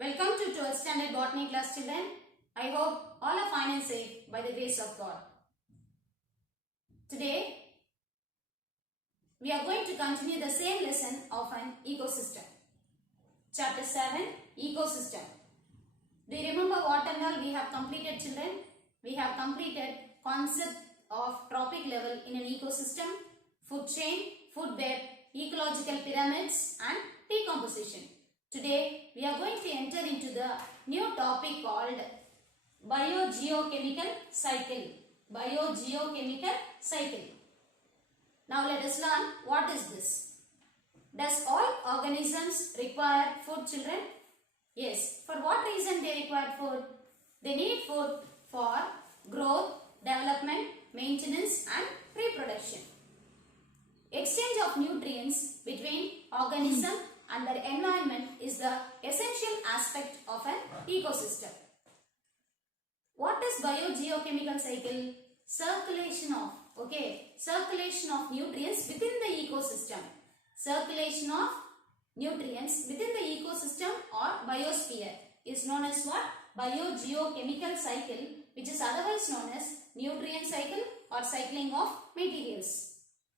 Welcome to 12th standard botany class, children. I hope all are fine and safe by the grace of God. Today we are going to continue the same lesson of an ecosystem. Chapter 7, Ecosystem. Do you remember what and all we have completed, children? We have completed concept of trophic level in an ecosystem, food chain, food web, ecological pyramids and decomposition. Today we are going to enter into the new topic called biogeochemical cycle. Biogeochemical cycle. Now let us learn what is this. Does all organisms require food, children? Yes. For what reason they require food? They need food for growth, development, maintenance and reproduction. Exchange of nutrients between organism and their environment is the essential aspect of an ecosystem. What is biogeochemical cycle? Circulation of nutrients within the ecosystem. Circulation of nutrients within the ecosystem or biosphere is known as what? Biogeochemical cycle, which is otherwise known as nutrient cycle or cycling of materials.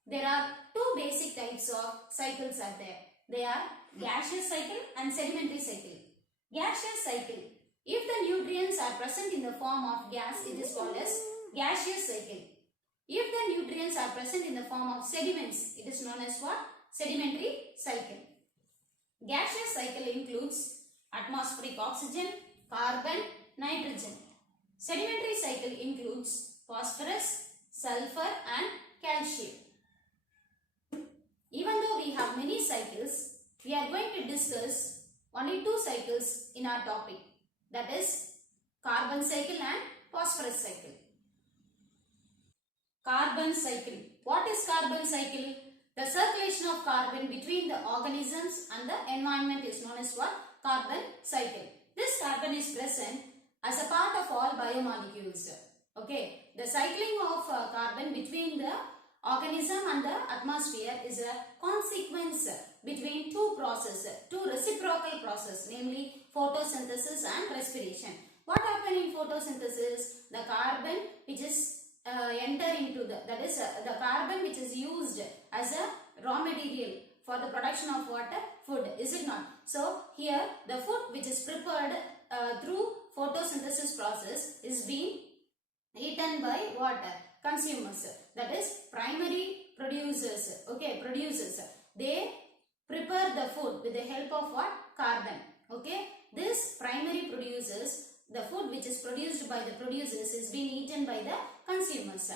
There are two basic types of cycles are there. They are gaseous cycle and sedimentary cycle. Gaseous cycle. If the nutrients are present in the form of gas, it is called as gaseous cycle. If the nutrients are present in the form of sediments, it is known as what? Sedimentary cycle. Gaseous cycle includes atmospheric oxygen, carbon, nitrogen. Sedimentary cycle includes phosphorus, sulfur and calcium. Even though we have many cycles, we are going to discuss only two cycles in our topic. That is carbon cycle and phosphorus cycle. Carbon cycle. What is carbon cycle? The circulation of carbon between the organisms and the environment is known as what? Carbon cycle. This carbon is present as a part of all biomolecules. Okay. The cycling of carbon between the organism and the atmosphere is a consequence between two processes, two reciprocal processes, namely photosynthesis and respiration. What happens in photosynthesis? The carbon which is enter into the carbon which is used as a raw material for the production of water, food, is it not? So here the food which is prepared through photosynthesis process is being eaten by water. Consumers, that is primary producers. Okay, producers, they prepare the food with the help of what? Carbon. Okay, this primary producers, the food which is produced by the producers is being eaten by the consumers.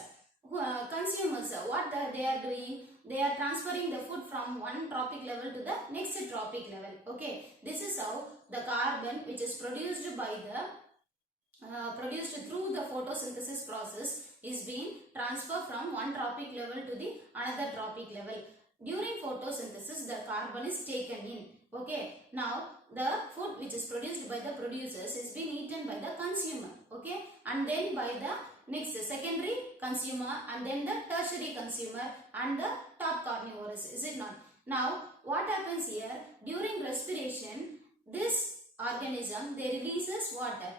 Consumers, what they are doing? They are transferring the food from one trophic level to the next trophic level. Okay, this is how the carbon which is produced by the produced through the photosynthesis process is being transferred from one trophic level to the another trophic level. During photosynthesis, the carbon is taken in. Okay. Now, the food which is produced by the producers is being eaten by the consumer. Okay. And then by the next secondary consumer and then the tertiary consumer and the top carnivorous. Is it not? Now, what happens here? During respiration, this organism, they releases water.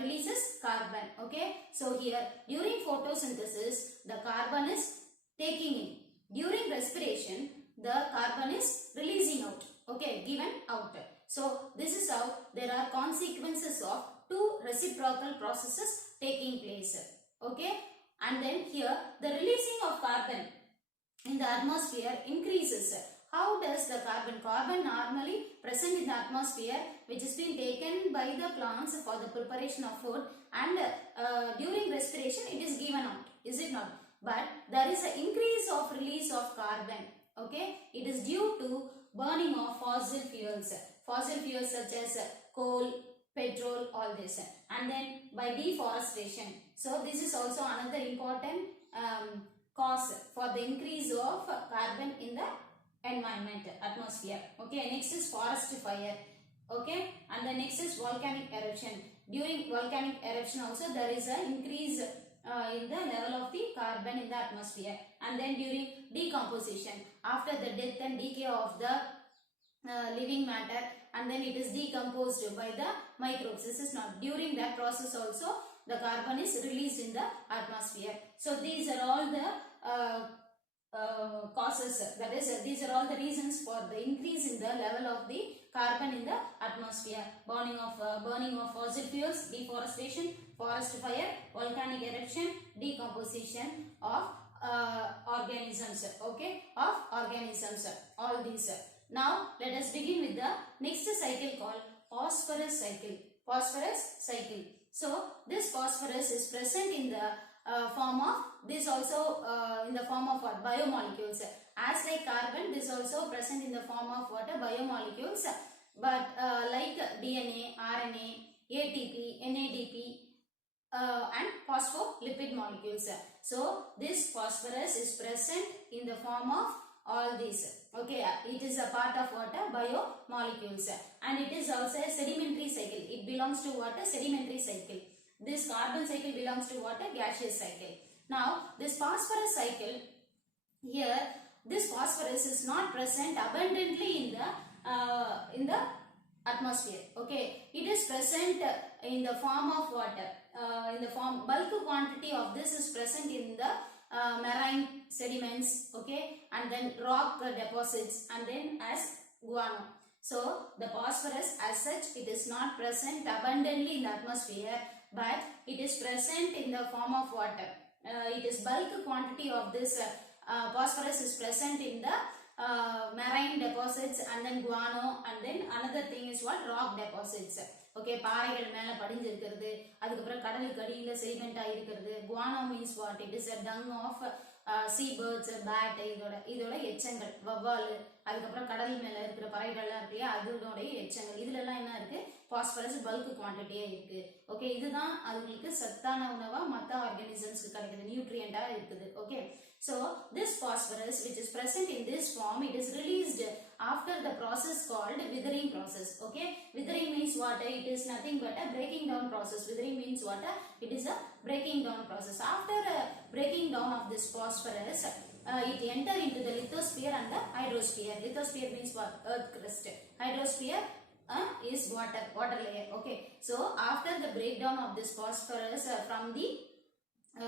Releases carbon. Okay, so here during photosynthesis the carbon is taking in. During respiration the carbon is releasing out. Okay, given out. So this is how there are consequences of two reciprocal processes taking place. Okay, and then here the releasing of carbon in the atmosphere increases. How does the carbon normally present in the atmosphere which is being taken by the plants for the preparation of food and during respiration it is given out, is it not? But there is an increase of release of carbon. Okay, it is due to burning of fossil fuels such as coal, petrol, all this, and then by deforestation. So this is also another important cause for the increase of carbon in the environment, atmosphere. Okay, next is forest fire. Okay, and the next is volcanic eruption. During volcanic eruption also there is an increase in the level of the carbon in the atmosphere. And then during decomposition, after the death and decay of the living matter and then it is decomposed by the microbes. This is not. During that process also, the carbon is released in the atmosphere. So these are all the causes, that is, these are all the reasons for the increase in the level of the carbon in the atmosphere. Burning of fossil fuels, deforestation, forest fire, volcanic eruption, decomposition of organisms, okay, of organisms, all these. Now let us begin with the next cycle called phosphorus cycle. Phosphorus cycle. So this phosphorus is present in the form of, this also in the form of what? Biomolecules. As like carbon, this also present in the form of what? Biomolecules. But like DNA, RNA, ATP, NADP, and phospholipid molecules. So this phosphorus is present in the form of all these. Okay, it is a part of what? Biomolecules, and it is also a sedimentary cycle. It belongs to what? Sedimentary cycle. This carbon cycle belongs to what? Gaseous cycle. Now this phosphorus cycle, here this phosphorus is not present abundantly in the atmosphere. Okay, it is present in the form of water. In the form, bulk quantity of this is present in the marine sediments, okay, and then rock deposits, and then as guano. So the phosphorus as such, it is not present abundantly in the atmosphere, but it is present in the form of water. It is bulk quantity of this phosphorus is present in the marine deposits, and then guano, and then another thing is what? Rock deposits. Okay, பாறைகள் மேல படிஞ்சிருக்கிறது, அதுக்கப்புறம் கடலுக்கு அடியில sediment ஆயிருக்கிறது. guano means what? It is a dung of sea birds, bat, இதோட எச்சங்கள், வவ்வால், அதுக்கப்புறம் கடல் மேல இருக்கிற பறவைகள்லாம் இருக்கு, அதோட எச்சங்கள். இதுல எல்லாம் என்ன இருக்கு? பாஸ்பரஸ் பல்க் குவான்டிட்டியா இருக்கு. ஓகே, இதுதான் அதுங்களுக்கு சத்தான உணவா மற்ற ஆர்கானிசம்ஸ்க்கு கிடைக்குது, நியூட்ரியண்டா இருக்குது. Okay, so this phosphorus which is present in this form, it is released after the process called withering process. Okay, withering means what? It is nothing but a breaking down process. Withering means what? It is a breaking down process. After breaking down of this phosphorus, it enter into the lithosphere and the hydrosphere. Lithosphere means what? Earth crust. Hydrosphere is water layer. Okay, so after the breakdown of this phosphorus from the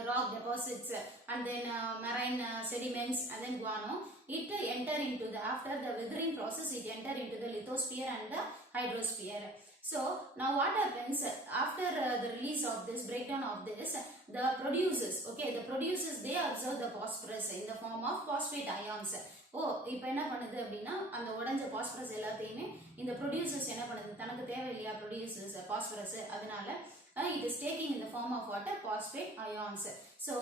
rock deposits and then marine sediments and then guano, it enter into the, after the withering process, it enter into the lithosphere and the hydrosphere. So now what happens after the release of this, breakdown of this, the producers, okay, the producers, they observe the phosphorus in the form of phosphate ions. இப்போ என்ன பண்ணுது அப்படின்னா, அந்த உடைஞ்ச phosphorus எல்லாத்தையுமே இந்த producers என்ன பண்ணுது, தனக்கு தேவையில்லையா ப்ரொடியூசர்ஸ் பாஸ்பரஸ், அதனால it is taking in the form of water phosphate ions. So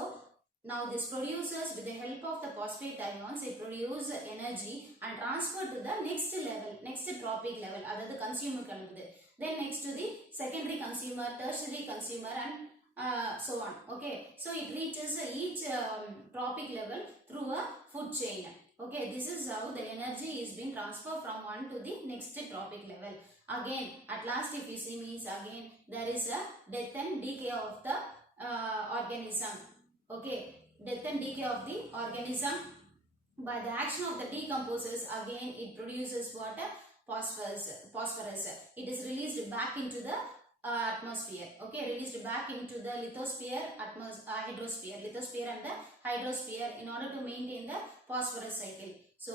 now this producers, with the help of the phosphate ions, they produce energy and transfer to the next level, next trophic level, அதாவது consumer கலந்து, then next to the secondary consumer, tertiary consumer, and so on. Okay, so it reaches each trophic level through a food chain. Okay, this is how the energy is being transferred from one to the next trophic level. Again, at last, if you see, means again there is a death and decay of the organism. Okay, death and decay of the organism by the action of the decomposers. Again, it produces what? Phosphorus. It is released back into the atmosphere. Okay, released back into the lithosphere, hydrosphere, lithosphere and the hydrosphere in order to maintain the phosphorus cycle. So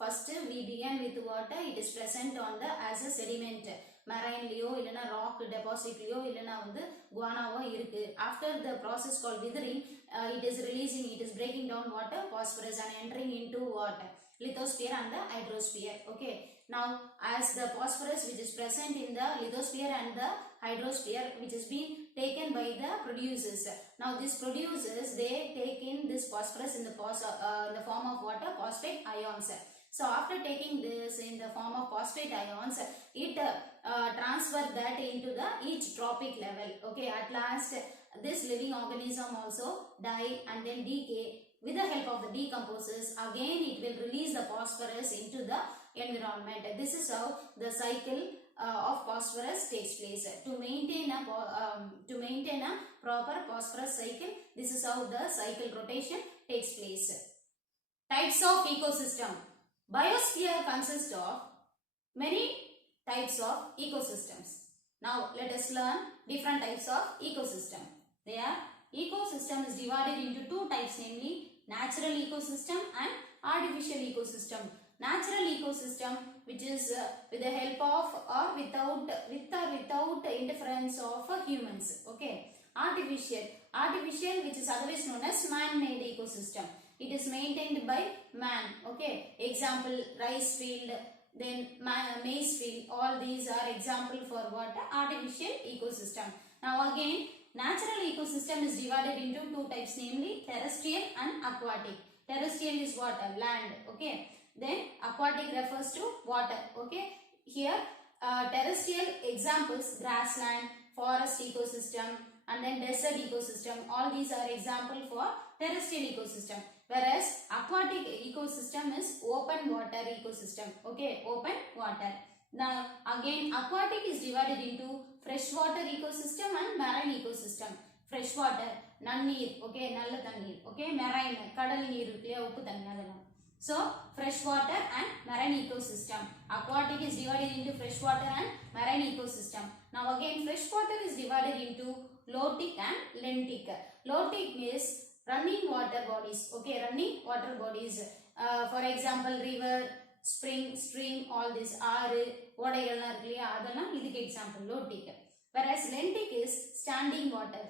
first we began with water. It is present on the as a sediment, marine liyo illana rock deposit liyo illana vandu guanawo irukku. After the process called withering, it is releasing, it is breaking down water, phosphorus, and entering into water, lithosphere and the hydrosphere. Okay, now as the phosphorus which is present in the lithosphere and the hydrosphere, which is being taken by the producers. Now these producers, they take in this phosphorus in the form of water, phosphate ions. So after taking this in the form of phosphate ions, it transfer that into the each trophic level. Okay, at last this living organism also die and then decay. With the help of the decomposers, again it will release the phosphorus into the environment. This is how the cycle of phosphorus takes place. To maintain a proper phosphorus cycle, this is how the cycle rotation takes place. Types of ecosystem. Biosphere consists of many types of ecosystems. Now let us learn different types of ecosystem. There, ecosystem is divided into two types, namely natural ecosystem and artificial ecosystem. Natural ecosystem, which is with the help of or without interference of humans. Okay. Artificial, which is otherwise known as man-made ecosystem. It is maintained by man. Okay. Example, rice field, then maize field. All these are example for what? Artificial ecosystem. Now again, natural ecosystem is divided into two types, namely terrestrial and aquatic. Terrestrial is what? Land. Okay. Then aquatic refers to water. Okay. Here terrestrial examples, grassland, forest ecosystem, and then desert ecosystem. All these are example for terrestrial ecosystem. Whereas aquatic ecosystem is open water ecosystem. Okay, open water. Now again, aquatic is divided into freshwater ecosystem and marine ecosystem. Freshwater, nannir, okay, nalla tannir, okay, marine, kadal neer irukku uppu thanni adala. So freshwater and marine ecosystem. Aquatic is divided into freshwater and marine ecosystem. Now again, freshwater is divided into lotic and lentic. Lotic is running water bodies. Okay, running water bodies. For example, river, spring, stream, all this. Aaru, odaigalna irukliya, adala idhukku example lotic. Whereas lentic is standing water.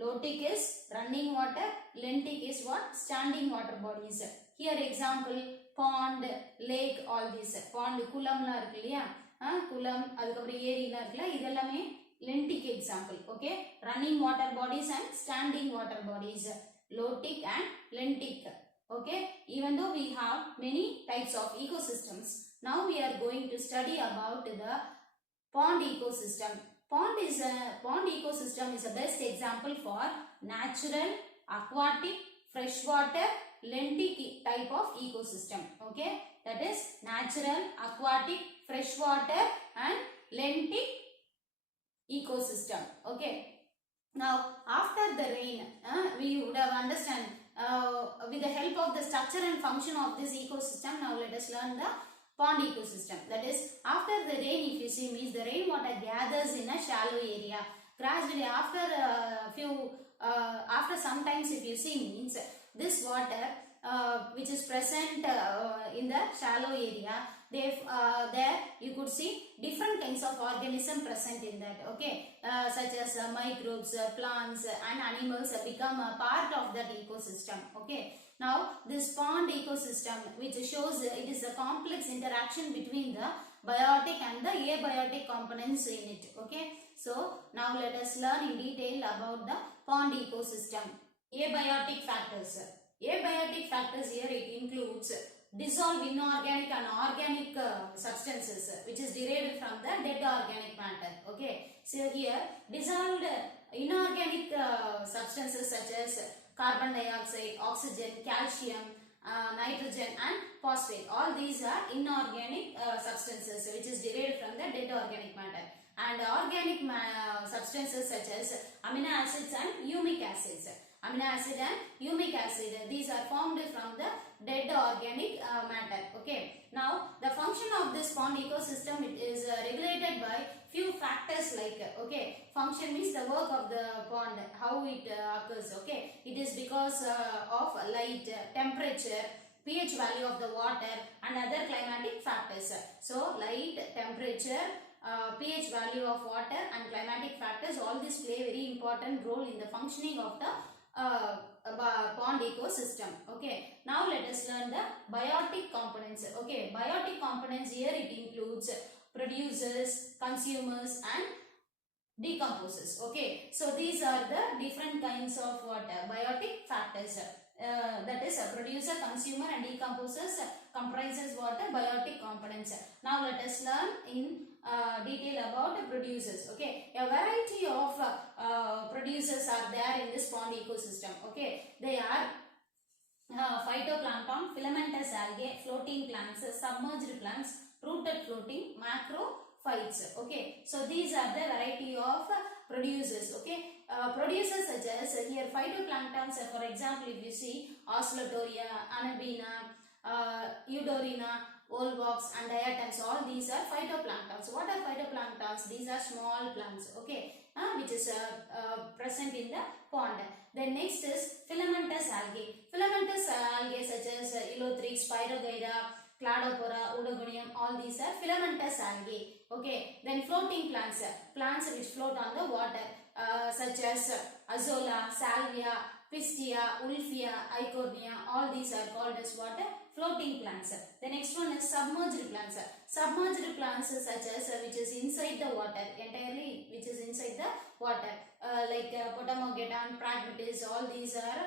Lotic is running water, lentic is what? Standing water bodies. Here example, pond, lake, all these. Pond, kulam la irukliya, kulam, adukapra eri la irukla, idellame lentic example. Okay, running water bodies and standing water bodies. Lotic and lentic. Okay, even though we have many types of ecosystems, now we are going to study about the pond ecosystem. Pond ecosystem is the best example for natural, aquatic, freshwater, lentic type of ecosystem. Okay, that is natural, aquatic, freshwater and lentic ecosystem. Okay. Now after the rain, we would have understand with the help of the structure and function of this ecosystem. Now let us learn the pond ecosystem. That is, after the rain, if you see, means the rainwater gathers in a shallow area. Gradually, after sometimes, if you see, means this water which is present in the shallow area, there you could see different kinds of organism present in that. Okay, such as microbes, plants and animals become a part of that ecosystem. Okay. Now this pond ecosystem, which shows it is a complex interaction between the biotic and the abiotic components in it. Okay, so now let us learn in detail about the pond ecosystem. Abiotic factors. Abiotic factors, here it includes dissolved inorganic and organic substances which is derived from the dead organic matter. Okay, so here dissolved inorganic substances such as carbon dioxide, oxygen, calcium, nitrogen and phosphate. All these are inorganic substances which is derived from the dead organic matter. And organic substances such as amino acids and humic acids. Amino acid and humic acid, these are formed from the dead organic matter. Okay. Now the function of this pond ecosystem, it is regulated by few factors like, okay, function means the work of the pond, how it occurs. Okay, it is because of light, temperature, pH value of the water and other climatic factors. So light, temperature, pH value of water and climatic factors, all these play very important role in the functioning of the pond ecosystem. Okay, now let us learn the biotic components. Okay, biotic components, here it includes producers, consumers and decomposers. Okay, so these are the different kinds of what? Biotic factors. That is producer, consumer and decomposers comprises what? Biotic components. Now let us learn in detail about the producers. Okay, a variety of producers are there in this pond ecosystem. Okay, they are phytoplankton, filamentous algae, floating plants, submerged plants, rooted floating, macrophytes. Okay, so these are the variety of producers. Okay, producers such as here phytoplanktons, for example, if you see Oscillatoria, Anabina, Eudorina, old box and diatoms, all these are phytoplanktons. What are phytoplanktons? These are small plants, okay, which is present in the pond. Then next is filamentous algae. Filamentous algae such as Elothrix, Spirogyra, Cladopora, Odogonium, all these are filamentous algae. Okay, then floating plants, plants which float on the water, such as Azolla, Salvia, Pistia, Ulfia, Eichhornia, all these are called as what? Floating plants. The next one is submerged plants. Submerged plants such as which is inside the water, entirely which is inside the water, like Potamogeton, Pragmatis, all these are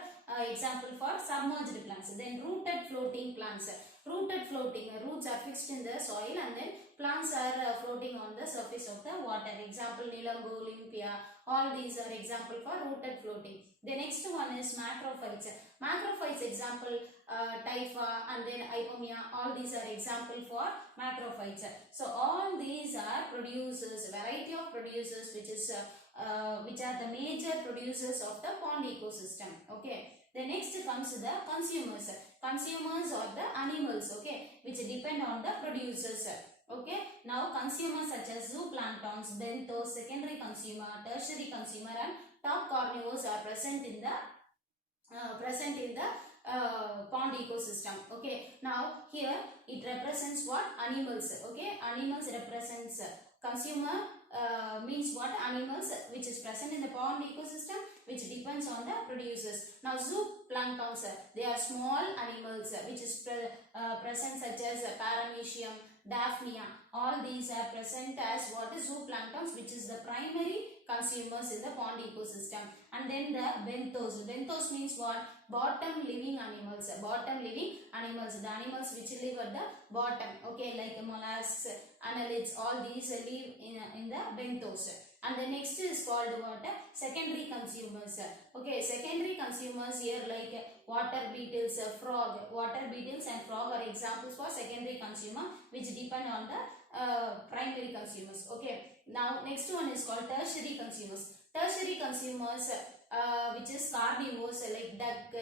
example for submerged plants. Then rooted floating plants. Rooted floating, roots are fixed in the soil and then plants are floating on the surface of the water. Example Nilambu, Olympia, all these are example for rooted floating. The next one is macrophytes. Macrophytes example Typha and then Ipomia, all these are example for macrophytes. So all these are producers, variety of producers which are the major producers of the pond ecosystem. Okay. The next comes the consumers. Consumers are the animals, okay, which depend on the producers. Okay. Now consumers such as zooplanktons, benthos, secondary consumer, tertiary consumer and top carnivores are present in the pond ecosystem. Okay. Now here it represents what? Animals. Okay. Animals represents consumer means what? Animals which is present in the pond ecosystem which depends on the producers. Now zooplanktons, they are small animals which is present such as Paramecium, Daphnia, all these are present as what is zooplanktons which is the primary consumers in the pond ecosystem. And then the benthos. Benthos means what? Bottom living animals. Bottom living animals. The animals which live at the bottom. Okay, like mollusks, annelids, all these live in the benthos. And the next is called what? Secondary consumers. Okay, secondary consumers here like water beetles, frog. Water beetles and frog are examples for secondary consumer which depend on the primary consumers. Okay. Now next one is called tertiary consumers. Tertiary consumers which is carnivores like duck,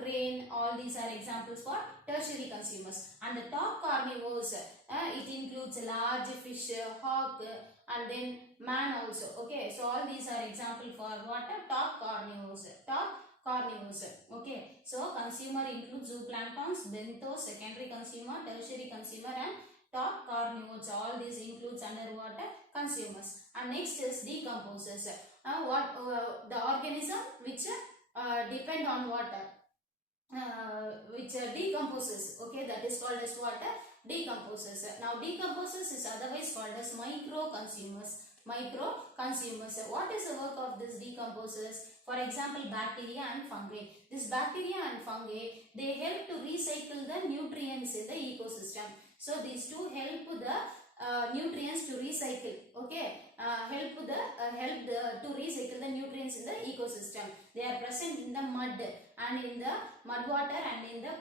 crane, all these are examples for tertiary consumers. And the top carnivores, it includes large fish, hawk and then man also. Okay, so all these are example for what? Top carnivores. Top carnivores. Okay, so consumer includes zooplanktons, benthos, secondary consumer, tertiary consumer and top carnivores. All these includes under what? Consumers. And next is decomposers. The organism which depend on water, which decomposes. Okay, that is called as what? Decomposers. Now decomposers is otherwise called as micro consumers. Micro consumers. What is the work of these decomposers? For example, bacteria and fungi. This bacteria and fungi, they help to recycle the nutrients in the ecosystem. So these two help the nutrients to recycle. Okay, help to recycle the nutrients in the ecosystem. They are present in the mud and in the mud water and in the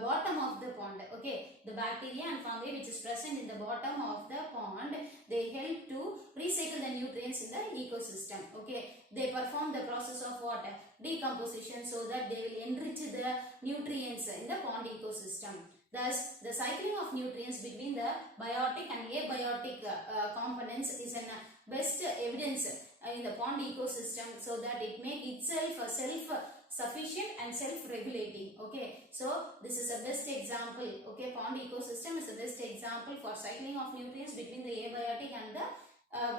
bottom of the pond. Okay, the bacteria and fungi which is present in the bottom of the pond, they help to recycle the nutrients in the ecosystem. Okay, they perform the process of what? Decomposition, so that they will enrich the nutrients in the pond ecosystem. Thus, the cycling of nutrients between the biotic and abiotic components is an best evidence in the pond ecosystem, so that it make itself self-sufficient and self-regulating. Okay, so this is a best example. Okay, pond ecosystem is the best example for cycling of nutrients between the abiotic and the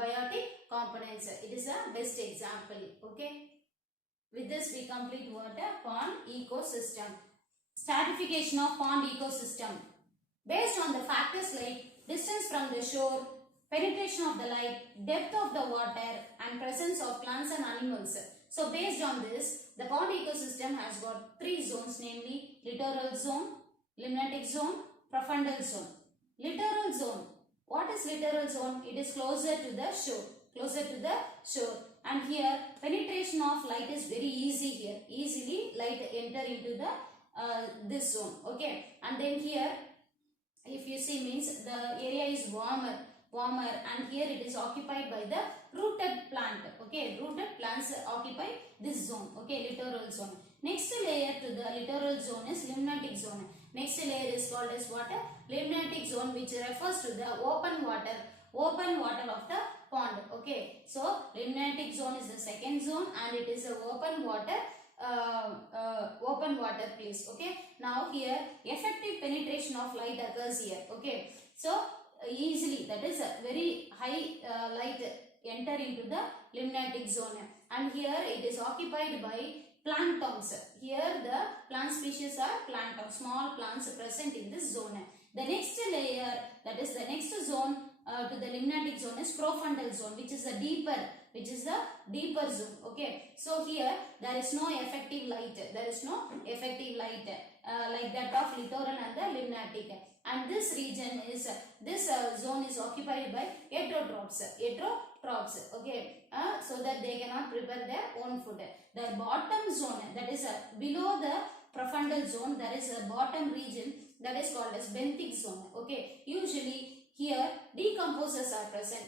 biotic components. It is a best example. Okay, with this we complete what? A pond ecosystem. Stratification of pond ecosystem. Based on the factors like distance from the shore, penetration of the light, depth of the water and presence of plants and animals. So based on this, the pond ecosystem has got three zones, namely littoral zone, limnatic zone, profundal zone. Littoral zone. What is littoral zone? It is closer to the shore. Closer to the shore. And here penetration of light is very easy here. Easily light enter into the this zone. Okay, and then here if you see means the area is warmer and here it is occupied by the rooted plant. Okay, rooted plants occupy this zone. Okay, littoral zone. Next layer to the littoral zone is limnatic zone. Next layer is called as what? Limnatic zone, which refers to the open water of the pond. Okay, so limnatic zone is the second zone and it is a open water place. Okay, now here effective penetration of light occurs here. Okay, so easily, that is a very high light enter into the limnatic zone, and here it is occupied by planktons. Here the plant species are plankton, small plants present in this zone. The next layer, that is the next zone to the limnatic zone, is profundal zone, which is the deeper zone. Okay, so here there is no effective light, like that of littoral and the limnatic, and this region is zone is occupied by heterotrophs. Okay, so that they cannot prepare their own food. The bottom zone, that is below the profundal zone, there is a bottom region that is called as benthic zone. Okay, usually here decomposers are present.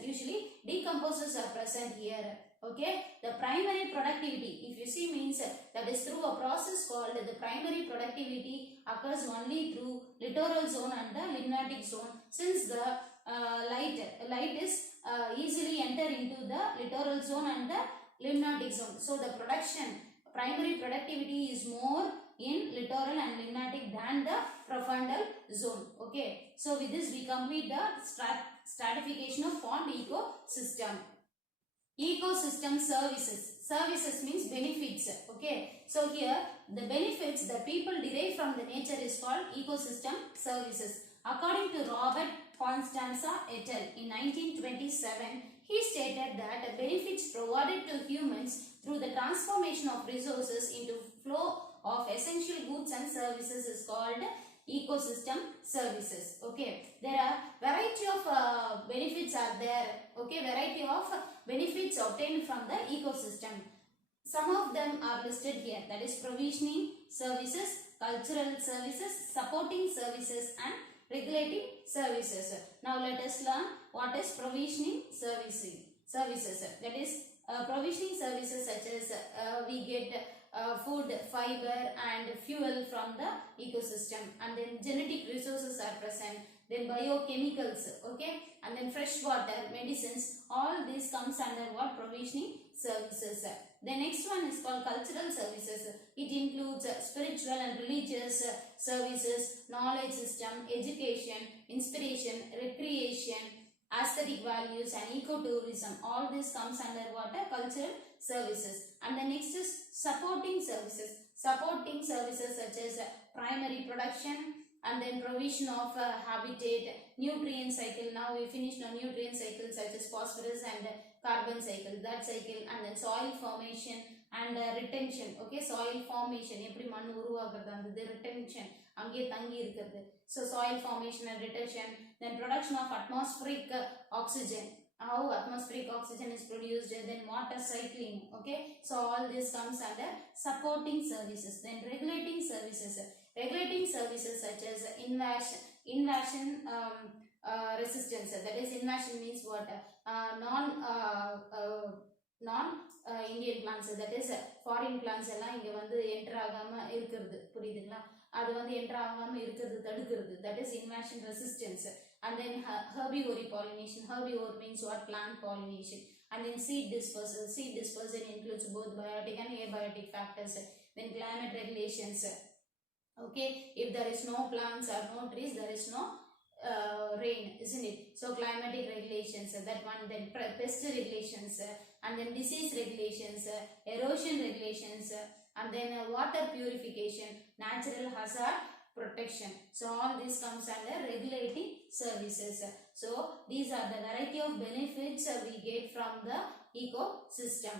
Here. Okay, the primary productivity, if you see, means that is through a process called the primary productivity occurs only through littoral zone and the limnatic zone, since the light is easily enter into the littoral zone and the limnatic zone. So the primary productivity is more in littoral and limnatic than the profundal zone. Okay, so with this we complete the stratification of pond ecosystem. Ecosystem services means benefits. Okay, so here the benefits that people derive from the nature is called ecosystem services. According to Robert Constanza et al. In 1927, he stated that benefits provided to humans through the transformation of resources into flow of essential goods and services is called ecosystem services. Okay, there are variety of benefits are there. Okay, variety of benefits obtained from the ecosystem. Some of them are listed here, that is provisioning services, cultural services, supporting services and regulating services. Now let us learn what is provisioning services. That is provisioning services such as we get food, fiber and fuel from the ecosystem, and then genetic resources are present, then biochemicals, okay, and then fresh water, medicines, all this comes under what? Provisioning services. The next one is called cultural services. It includes spiritual and religious services, knowledge system, education, inspiration, recreation, aesthetic values and ecotourism. All this comes under what? Cultural services. And the next is supporting services. Supporting services such as primary production and then provision of habitat, nutrient cycle. Now we finished on nutrient cycle such as phosphorus and carbon cycle, that cycle, and then soil formation and retention. Okay, soil formation, eppadi mannu uruvaakradhu andha retention ange tangi irukkuradhu. So soil formation and retention, then production of atmospheric oxygen, how atmospheric oxygen is produced, and then water cycling. Okay, so all this comes under supporting services. Then regulating services such as invasion resistance. That is, invasion means what? Non Indian plants, that is foreign plants எல்லாம் இங்க வந்து enter ஆகாம இருக்குது, புரியுதுங்களா? அது வந்து enter ஆகாம இருக்குது தடுக்கிறது, that is invasion resistance. And then herbivory pollination. Herbivore means what? Plant pollination. And then seed dispersal includes both biotic and abiotic factors. Then climate regulations. Okay, if there is no plants or no trees, there is no rain, isn't it? So climatic regulations, that one. Then pest regulations, and then disease regulations, erosion regulations, and then water purification, natural hazard protection. So all this comes under regulating services. So these are the variety of benefits we get from the ecosystem.